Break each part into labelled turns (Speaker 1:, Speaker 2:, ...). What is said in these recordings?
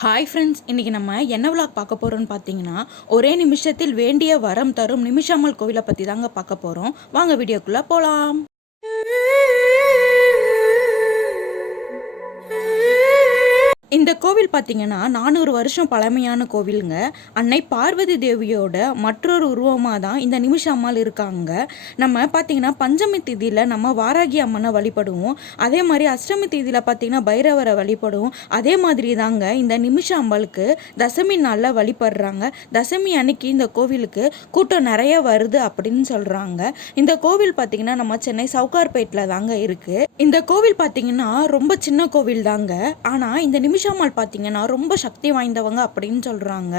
Speaker 1: Hi friends இன்றைக்கி நம்ம என்ன விளாக் பார்க்க போகிறோம்னு பார்த்தீங்கன்னா ஒரே நிமிஷத்தில் வேண்டிய வரம் தரும் நிமிஷாமல் கோவிலை பற்றி தாங்க பார்க்க போகிறோம் வாங்க வீடியோக்குள்ளே போகலாம் இந்த கோவில் பார்த்தீங்கன்னா நானூறு வருஷம் பழமையான கோவிலுங்க. அன்னை பார்வதி தேவியோட மற்றொரு உருவமாக தான் இந்த நிமிஷ அம்மாள் இருக்காங்க. நம்ம பார்த்தீங்கன்னா பஞ்சமி திதியில் நம்ம வாராகி அம்மனை வழிபடுவோம். அதே மாதிரி அஷ்டமி திதியில் பார்த்தீங்கன்னா பைரவரை வழிபடுவோம். அதே மாதிரி தாங்க இந்த நிமிஷ அம்பாளுக்கு தசமி நாளில் வழிபடுறாங்க. தசமி அன்னைக்கு இந்த கோவிலுக்கு கூட்டம் நிறைய வருது அப்படின்னு சொல்கிறாங்க இந்த கோவில் பார்த்தீங்கன்னா நம்ம சென்னை சவுகார்பேட்டில் தாங்க இருக்குது இந்த கோவில் பார்த்தீங்கன்னா ரொம்ப சின்ன கோவில் தாங்க ஆனால் இந்த நிமிஷம் நிமிஷாமால் பார்த்தீங்கன்னா ரொம்ப சக்தி வாய்ந்தவங்க அப்படின்னு சொல்கிறாங்க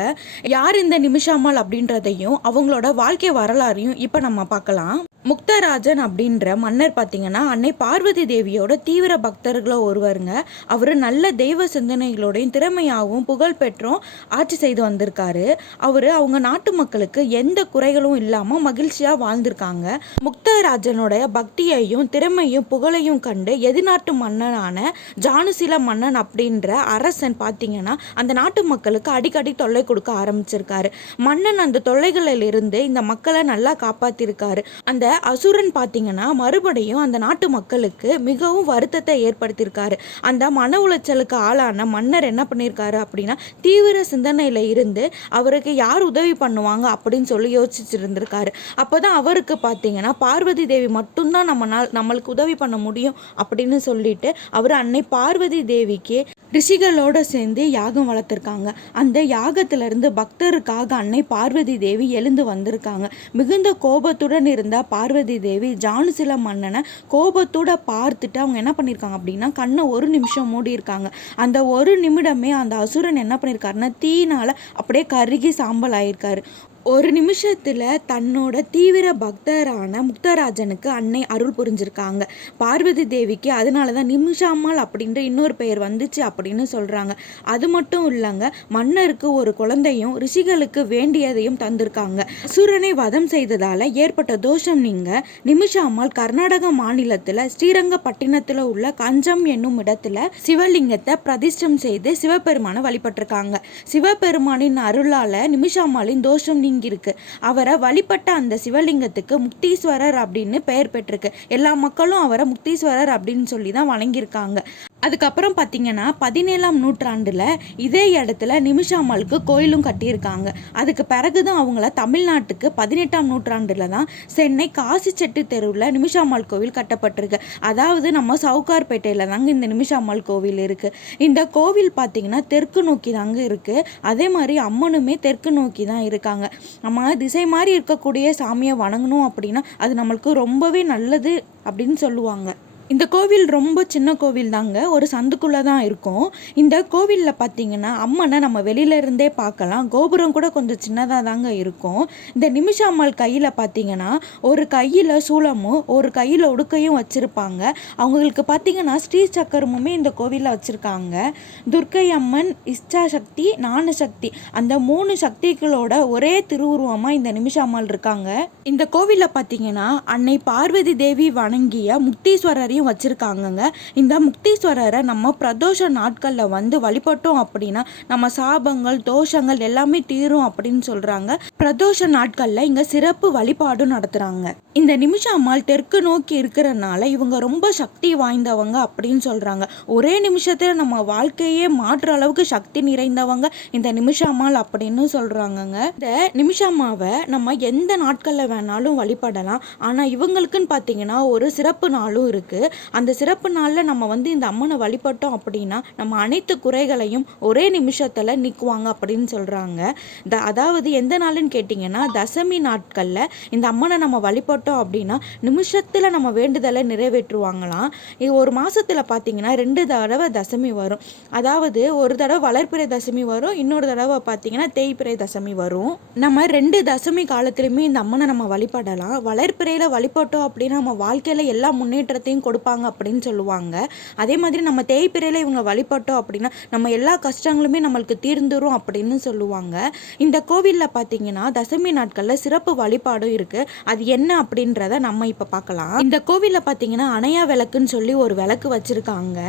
Speaker 1: யார் இந்த நிமிஷாமால் அப்படின்றதையும் அவங்களோட வாழ்க்கை வரலாறையும் இப்போ நம்ம பார்க்கலாம். முக்தராஜன் அப்படின்ற மன்னர் பார்த்தீங்கன்னா அன்னை பார்வதி தேவியோட தீவிர பக்தர்களோ ஒருவருங்க. அவர் நல்ல தெய்வ சிந்தனைகளோடையும் திறமையாகவும் புகழ் பெற்றும் ஆட்சி செய்து வந்திருக்காரு. அவர் அவங்க நாட்டு மக்களுக்கு எந்த குறைகளும் இல்லாமல் மகிழ்ச்சியாக வாழ்ந்திருக்காங்க. முக்தராஜனுடைய பக்தியையும் திறமையும் புகழையும் கண்டு எதிர்நாட்டு மன்னனான ஜானுசில மன்னன் அப்படின்ற அரசன் பார்த்தீங்கன்னா அந்த நாட்டு மக்களுக்கு அடிக்கடி தொல்லை கொடுக்க ஆரம்பிச்சிருக்காரு. மன்னன் அந்த தொல்லைகளில் இருந்து இந்த மக்களை நல்லா காப்பாற்றிருக்காரு அந்த அசுரன் பார்த்திங்கன்னா மறுபடியும் அந்த நாட்டு மக்களுக்கு மிகவும் வருத்தத்தை ஏற்படுத்தியிருக்காரு. அந்த மன உளைச்சலுக்கு ஆளான மன்னர் என்ன பண்ணியிருக்காரு அப்படின்னா தீவிர சிந்தனையில் இருந்து அவருக்கு யார் உதவி பண்ணுவாங்க அப்படின்னு சொல்லி யோசிச்சுட்டு இருந்திருக்காரு அப்போ தான் அவருக்கு பார்த்தீங்கன்னா பார்வதி தேவி மட்டும்தான் நம்ம நாள் நம்மளுக்கு உதவி பண்ண முடியும் அப்படின்னு சொல்லிட்டு அவர் அன்னை பார்வதி தேவிக்கு ரிஷிகளோடு சேர்ந்து யாகம் வளர்த்துருக்காங்க. அந்த யாகத்திலிருந்து பக்தருக்காக அன்னை பார்வதி தேவி எழுந்து வந்திருக்காங்க. மிகுந்த கோபத்துடன் இருந்த பார்வதி தேவி ஜானுசில மன்னனை கோபத்தோட பார்த்துட்டு அவங்க என்ன பண்ணியிருக்காங்க அப்படின்னா கண்ணை ஒரு நிமிஷம் மூடி இருக்காங்க அந்த ஒரு நிமிடமே அந்த அசுரன் என்ன பண்ணியிருக்காருன்னா தீனால் அப்படியே கருகி சாம்பல் ஆயிருக்காரு. ஒரு நிமிஷத்தில் தன்னோட தீவிர பக்தரான முக்தராஜனுக்கு அன்னை அருள் புரிஞ்சிருக்காங்க. பார்வதி தேவிக்கு அதனால தான் நிமிஷாம்மாள் அப்படின்ற இன்னொரு பெயர் வந்துச்சு அப்படின்னு சொல்கிறாங்க அது மட்டும் இல்லைங்க மன்னருக்கு ஒரு குழந்தையும் ரிஷிகளுக்கு வேண்டியதையும் தந்திருக்காங்க. சூரனை வதம் செய்ததால் ஏற்பட்ட தோஷம் நீங்கள் நிமிஷாம்மாள் கர்நாடக மாநிலத்தில் ஸ்ரீரங்கப்பட்டினத்தில் உள்ள கஞ்சம் என்னும் இடத்துல சிவலிங்கத்தை பிரதிஷ்டம் செய்து சிவபெருமானை வழிபட்டிருக்காங்க. சிவபெருமானின் அருளால் நிமிஷாம்மாளின் தோஷம் நீங்கியிருக்கு அவரை வழிபட்ட அந்த சிவலிங்கத்துக்கு முக்தீஸ்வரர் அப்படின்னு பெயர் பெற்றிருக்கு. எல்லா மக்களும் அவரை முக்தீஸ்வரர் அப்படின்னு சொல்லி தான் வணங்கியிருக்காங்க. அதுக்கப்புறம் பார்த்தீங்கன்னா பதினேழாம் நூற்றாண்டில் இதே இடத்துல நிமிஷாமலுக்கு கோயிலும் கட்டியிருக்காங்க. அதுக்கு பிறகு தான் அவங்கள தமிழ்நாட்டுக்கு பதினெட்டாம் நூற்றாண்டில் தான் சென்னை காசிச்செட்டு தெருவில் நிமிஷாம்மாள் கோவில் கட்டப்பட்டிருக்கு. அதாவது நம்ம சவுகார்பேட்டையில் தாங்க இந்த நிமிஷாமல் கோவில் இருக்குது இந்த கோவில் பார்த்திங்கன்னா தெற்கு நோக்கி தாங்க இருக்குது அதே மாதிரி அம்மனுமே தெற்கு நோக்கி தான் இருக்காங்க. நம்ம திசை மாதிரி இருக்கக்கூடிய சாமியை வணங்கணும் அப்படின்னா அது நம்மளுக்கு ரொம்பவே நல்லது அப்படின்னு சொல்லுவாங்க. இந்த கோவில் ரொம்ப சின்ன கோவில் தாங்க. ஒரு சந்துக்குள்ளே தான் இருக்கும். இந்த கோவிலில் பார்த்தீங்கன்னா அம்மனை நம்ம வெளியில இருந்தே பார்க்கலாம். கோபுரம் கூட கொஞ்சம் சின்னதாக தாங்க இருக்கும். இந்த நிமிஷ அம்மாள் கையில் பார்த்தீங்கன்னா ஒரு கையில் சூளமும் ஒரு கையில் உடுக்கையும் வச்சுருப்பாங்க. அவங்களுக்கு பார்த்தீங்கன்னா ஸ்ரீ சக்கரமுமே இந்த கோவிலில் வச்சுருக்காங்க. துர்க்கை அம்மன் இஷ்டா சக்தி ஞான சக்தி. அந்த மூணு சக்திகளோட ஒரே திருவுருவமாக இந்த நிமிஷ அம்மாள் இருக்காங்க. இந்த கோவிலில் பார்த்தீங்கன்னா அன்னை பார்வதி தேவி வணங்கிய முக்தீஸ்வரரையும் வச்சுருக்காங்கங்க. இந்த முக்தீஸ்வரரை நம்ம பிரதோஷ நாட்களில் வந்து வழிபட்டோம் அப்படின்னா நம்ம சாபங்கள் தோஷங்கள் எல்லாமே தீரும் அப்படின்னு சொல்கிறாங்க பிரதோஷ நாட்களில் இங்கே சிறப்பு வழிபாடும் நடத்துகிறாங்க இந்த நிமிஷ அம்மாள் தெற்கு நோக்கி இருக்கிறனால இவங்க ரொம்ப சக்தி வாய்ந்தவங்க அப்படின்னு சொல்கிறாங்க ஒரே நிமிஷத்தில் நம்ம வாழ்க்கையே மாற்ற அளவுக்கு சக்தி நிறைந்தவங்க இந்த நிமிஷாமால் அப்படின்னு சொல்கிறாங்கங்க இந்த நிமிஷாமாவை நம்ம எந்த நாட்களில் வேணாலும் வழிபடலாம். ஆனால் இவங்களுக்குன்னு பார்த்தீங்கன்னா ஒரு சிறப்பு நாளும் இருக்குது அந்த சிறப்பு நாளில் நம்ம வந்து இந்த அம்மனை வழிபட்டோம் அப்படின்னா நம்ம அனைத்து குறைகளையும் ஒரே நிமிஷத்தில் நீக்குவாங்க அப்படின்னு சொல்கிறாங்க த அதாவது எந்த நாளுன்னு கேட்டிங்கன்னா தசமி நாட்களில் இந்த அம்மனை நம்ம வழிபட்டோம் அப்படின்னா நிமிஷத்தில் நம்ம வேண்டுதலை நிறைவேற்றுவாங்களாம். இது ஒரு மாதத்தில் பார்த்தீங்கன்னா ரெண்டு தடவை தசமி வரும். அதாவது ஒரு தடவை வளர்ப்பிறை தசமி வரும் இன்னொரு தடவை பார்த்தீங்கன்னா தேய்பிறை தசமி வரும். நம்ம ரெண்டு தசமி காலத்துலையுமே இந்த அம்மனை நம்ம வழிபடலாம். வளர்ப்பிறையில் வழிபட்டோம் அப்படின்னா நம்ம வாழ்க்கையில் எல்லா முன்னேற்றத்தையும் கொடுப்பாங்க அப்படின்னு சொல்லுவாங்க. அதே மாதிரி நம்ம தேய்பிரையில் இவங்க வழிபட்டோம் அப்படின்னா நம்ம எல்லா கஷ்டங்களுமே நம்மளுக்கு தீர்ந்துரும் அப்படின்னு சொல்லுவாங்க. இந்த கோவிலில் பார்த்தீங்கன்னா தசமி நாட்களில் சிறப்பு வழிபாடும் இருக்குது அது என்ன அப்படின்றத நம்ம இப்போ பார்க்கலாம் இந்த கோவிலில் பார்த்தீங்கன்னா அணையா விளக்குன்னு சொல்லி ஒரு விளக்கு வச்சுருக்காங்க.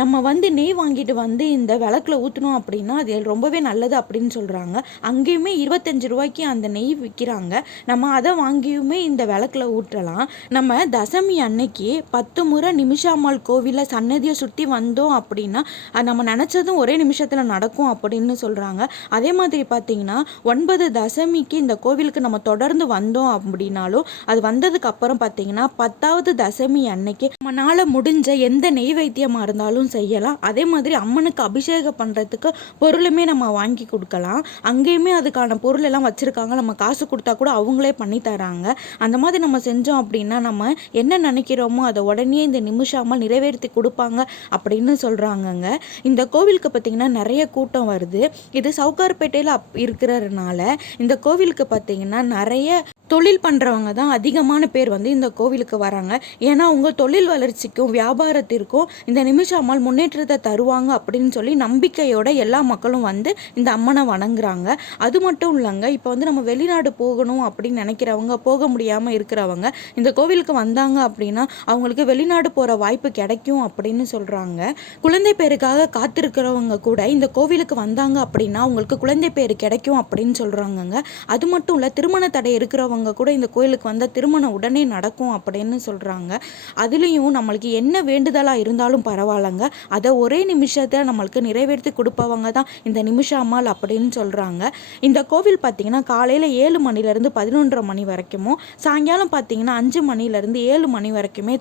Speaker 1: நம்ம வந்து நெய் வாங்கிட்டு வந்து இந்த விளக்குல ஊற்றணும் அப்படின்னா அது ரொம்பவே நல்லது அப்படின்னு சொல்கிறாங்க அங்கேயுமே இருபத்தஞ்சு ரூபாய்க்கு அந்த நெய் விற்கிறாங்க நம்ம அதை வாங்கியுமே இந்த விளக்குல ஊற்றலாம். நம்ம தசமி அன்னைக்கு பத்து முறை நிமிஷாம்மாள் கோவிலில் சன்னதியை சுற்றி வந்தோம் அப்படின்னா அது நம்ம நினச்சதும் ஒரே நிமிஷத்தில் நடக்கும் அப்படின்னு சொல்கிறாங்க அதே மாதிரி பார்த்தீங்கன்னா ஒன்பது தசமிக்கு இந்த கோவிலுக்கு நம்ம தொடர்ந்து வந்தோம் அப்படின்னாலும் அது வந்ததுக்கு அப்புறம் பார்த்தீங்கன்னா பத்தாவது தசமி அன்னைக்கு நம்மளால் முடிஞ்ச எந்த நெய் வைத்தியமாக இருந்தாலும் செய்யலாம். அதே மாதிரி அம்மனுக்கு அபிஷேகம் பண்ணுறதுக்கு பொருளுமே நம்ம வாங்கி கொடுக்கலாம். அங்கேயுமே அதுக்கான பொருள் எல்லாம் வச்சுருக்காங்க. நம்ம காசு கொடுத்தா கூட அவங்களே பண்ணி தராங்க. அந்த மாதிரி நம்ம செஞ்சோம் அப்படின்னா நம்ம என்ன நினைக்கிறோமோ அதை உடனே இந்த நிமிஷாமல் நிறைவேற்றி கொடுப்பாங்க அப்படின்னு சொல்கிறாங்கங்க இந்த கோவிலுக்கு பார்த்திங்கன்னா நிறைய கூட்டம் வருது. இது சவுகார்பேட்டையில் அப் இருக்கிறதுனால இந்த கோவிலுக்கு பார்த்திங்கன்னா நிறைய தொழில் பண்ணுறவங்க தான் அதிகமான பேர் வந்து இந்த கோவிலுக்கு வராங்க. ஏன்னா உங்கள் தொழில் வளர்ச்சிக்கும் வியாபாரத்திற்கும் இந்த நிமிஷம்மாள் முன்னேற்றத்தை தருவாங்க அப்படின்னு சொல்லி நம்பிக்கையோட எல்லா மக்களும் வந்து இந்த அம்மனை வணங்குறாங்க. அது மட்டும் இல்லைங்க இப்போ வந்து நம்ம வெளிநாடு போகணும் அப்படின்னு நினைக்கிறவங்க போக முடியாமல் இருக்கிறவங்க இந்த கோவிலுக்கு வந்தாங்க அப்படின்னா அவங்களுக்கு வெளிநாடு போகிற வாய்ப்பு கிடைக்கும் அப்படின்னு சொல்கிறாங்க குழந்தை பேருக்காக காத்திருக்கிறவங்க கூட இந்த கோவிலுக்கு வந்தாங்க அப்படின்னா அவங்களுக்கு குழந்தை பேர் கிடைக்கும் அப்படின்னு சொல்கிறாங்கங்க அது மட்டும் இல்லை திருமண தடை இருக்கிறவங்க கூட இந்த கோயிலுக்கு வந்தால் திருமணம் உடனே நடக்கும் அப்படின்னு சொல்கிறாங்க அதுலேயும் நம்மளுக்கு என்ன வேண்டுதலாக இருந்தாலும் பரவாயில்லங்க. அதை ஒரே நிமிஷத்தை நம்மளுக்கு நிறைவேற்றி கொடுப்பவங்க தான் இந்த நிமிஷ அம்மாள் அப்படின்னு சொல்கிறாங்க இந்த கோவில் பார்த்திங்கன்னா காலையில் ஏழு மணிலேருந்து பதினொன்றரை மணி வரைக்கும் சாயங்காலம் பார்த்திங்கன்னா அஞ்சு மணிலேருந்து ஏழு மணி வரைக்குமே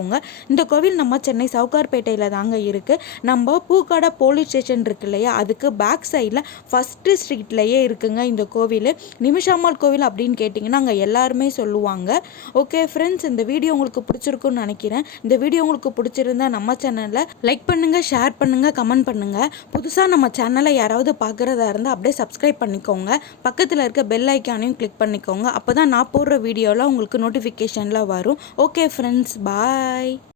Speaker 1: திறந்துருக்கோங்க இந்த கோவில் நம்ம சென்னை சவுகார்பேட்டையில் தாங்க இருக்குது நம்ம பூக்கடை போலீஸ் ஸ்டேஷன் இருக்கு இல்லையா? அதுக்கு பேக் சைடில் ஃபஸ்ட்டு ஸ்ட்ரீட்லேயே இருக்குங்க இந்த கோவில். நிமிஷாம்மாள் கோவில் அப்படின்னு கேட்டிங்கன்னா அங்கே எல்லாருமே சொல்லுவாங்க. ஓகே ஃப்ரெண்ட்ஸ் இந்த வீடியோ உங்களுக்கு பிடிச்சிருக்குன்னு நினைக்கிறேன். இந்த வீடியோ உங்களுக்கு பிடிச்சிருந்தா நம்ம சேனலில் லைக் பண்ணுங்கள் ஷேர் பண்ணுங்கள் கமெண்ட் பண்ணுங்கள் புதுசாக நம்ம சேனலை யாராவது பார்க்குறதா இருந்தால் அப்படியே சப்ஸ்கிரைப் பண்ணிக்கோங்க. பக்கத்தில் இருக்க பெல் ஐக்கானையும் கிளிக் பண்ணிக்கோங்க. அப்போ தான் நான் போடுற வீடியோலாம் உங்களுக்கு நோட்டிஃபிகேஷனில் வரும். Okay friends bye Bye!